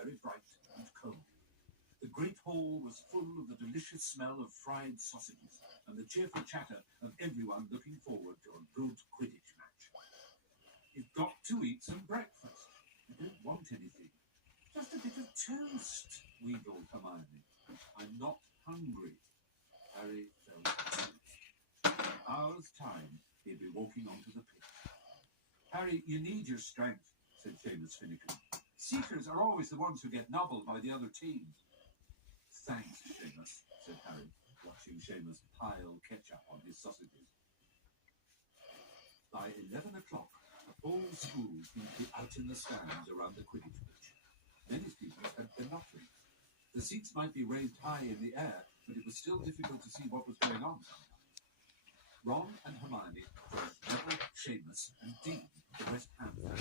very bright and cold. The great hall was full of the delicious smell of fried sausages and the cheerful chatter of everyone looking forward to a good Quidditch match. "You've got to eat some breakfast. I don't want anything. Just a bit of toast," wheedled Hermione. "I'm not hungry." Harry felt an hour's time, he'd be walking onto the pitch. "Harry, you need your strength," said Seamus Finnegan. "Seekers are always the ones who get nobbled by the other team." "Thanks, Seamus," said Harry, watching Seamus pile ketchup on his sausages. By 11 o'clock, the whole school seemed to be out in the stands around the Quidditch pitch. Many students had binoculars. The seats might be raised high in the air, but it was still difficult to see what was going on sometimes. Ron and Hermione joined Neville, Seamus, and Dean, the West Ham fans.